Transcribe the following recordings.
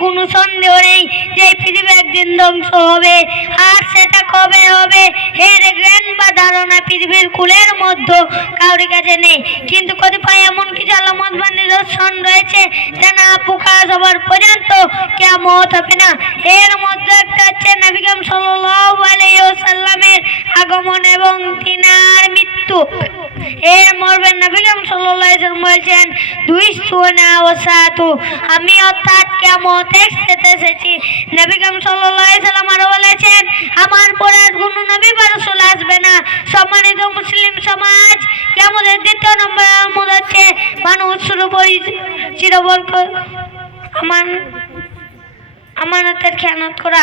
কোনো সন্দেহ নেই যে পৃথিবী একদিন ধ্বংস হবে। আর সেটা কবে হবে? এর জ্ঞান বা ধারণা পৃথিবীর কুলের মধ্যে কাউরি কাছে নেই। কিন্তু কতিপয় এমন কিছু আলামত বা নিদর্শন রয়েছে যা না প্রকাশ হবার পর্যন্ত কেমত হবে না। এর মধ্যে একটা হচ্ছে আলাইহি ওয়াসাল্লামের আগমন এবং তিনার মৃত্যু। এর মরবেন নবিকাম সাল্লাল্লাহু আলাইহি বলছেন দুই সুনা ওয়াসাতু। আমি অর্থাৎ কেমত একসাথে এসেছি সাল্লাল্লাহু আলাইহি ওয়াসাল্লাম আরও বলেছেন, আমার পরে আর কোনো নবী বা আসবে না। সম্মানিত মুসলিম সমাজ কেমতের দ্বিতীয় নম্বর আলামত হচ্ছে, মানুষ শুরু করি চিরবর্ক আমান, আমানতের খেয়ানত করা।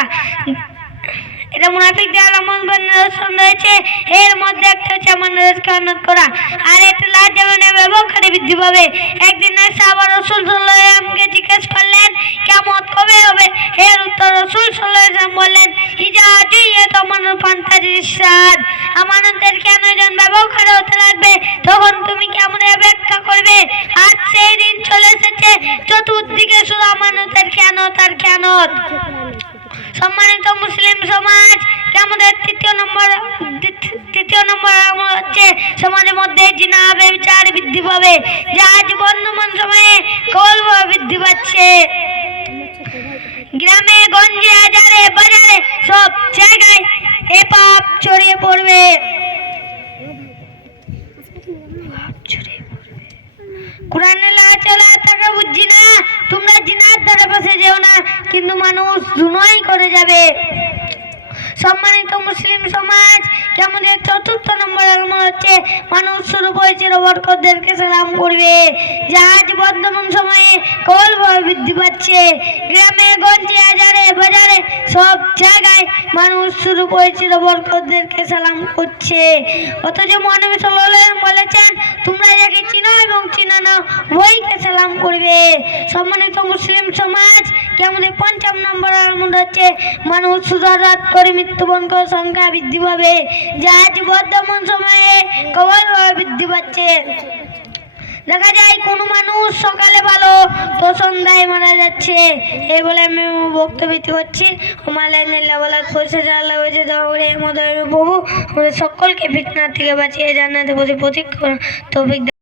এটা মুনাফিকদের আলামত রয়েছে, এর মধ্যে একটা হচ্ছে আমানতের খেয়ানত করা। আর এটা লাজ যেমনের ব্যবহারে বৃদ্ধি পাবে একদিন আবার রসুল সাল্লামকে জিজ্ঞেস করলেন, কেমন, কবে হবে? এর উত্তর রসুল সাল্লাম বললেন, ইজা জুইয়ে তোমার পান্তার সাদ আমানতের কেন জন ব্যবহার হতে লাগবে? তখন তুমি কেমন ব্যাখ্যা করবে? আজ সেই দিন চলে এসেছে। চতুর্দিকে শুধু আমানতের খেয়ানত আর খেয়ানত। সম্মানিত মুসলিম সমাজ আমাদের তৃতীয় নম্বর সমাজের মধ্যে জিনা বিচার বৃদ্ধি পাবে। যা আজ বর্তমান সময়ে কলভাবে বৃদ্ধি পাচ্ছে। গ্রামে, গঞ্জে আজারে বাজারে সব জায়গায় এ পাপ ছড়িয়ে পড়বে। কোরআনে তোমরা জিনার দ্বারা বসে যেও না, কিন্তু মানুষ জুনাই করে যাবে। সম্মানিত মুসলিম সমাজ কেমন চতুর্থ নম্বর আলমন হচ্ছে, মানুষ শুরু করেছে বরকতদেরকে সালাম করবে। যা আজ বর্তমান সময়ে কলভাবে বৃদ্ধি পাচ্ছে। গ্রামে, গঞ্জে, আজারে, বাজারে সব জায়গায় মানুষ শুরু করেছিল বরকতদেরকে সালাম করছে। অথচ মহানবী ওয়াসাল্লাম বলেছেন, তোমরা যাকে চিনো এবং চিনো না ওইকে সালাম করবে। সম্মানিত মুসলিম সমাজ, কেমন পঞ্চম নম্বর আলমন্দ হচ্ছে? মানুষ সুধারাত করে মৃত্যুবরণ করার সংখ্যা বৃদ্ধি পাবে। যা আজ বর্তমান সময়ে কবলভাবে বৃদ্ধি পাচ্ছে। দেখা যায়, কোনো মানুষ সকালে ভালো তো সন্ধ্যায় মারা যাচ্ছে। এই বলে আমি বক্তব্য করছি হুমালয়ান বলার পয়সা জানলা হয়েছে দৌড়ে আমাদের প্রভু আমাদের সকলকে ফিতনার থেকে বাঁচিয়ে জানাতে বসে প্রতীক তৌফিক দান।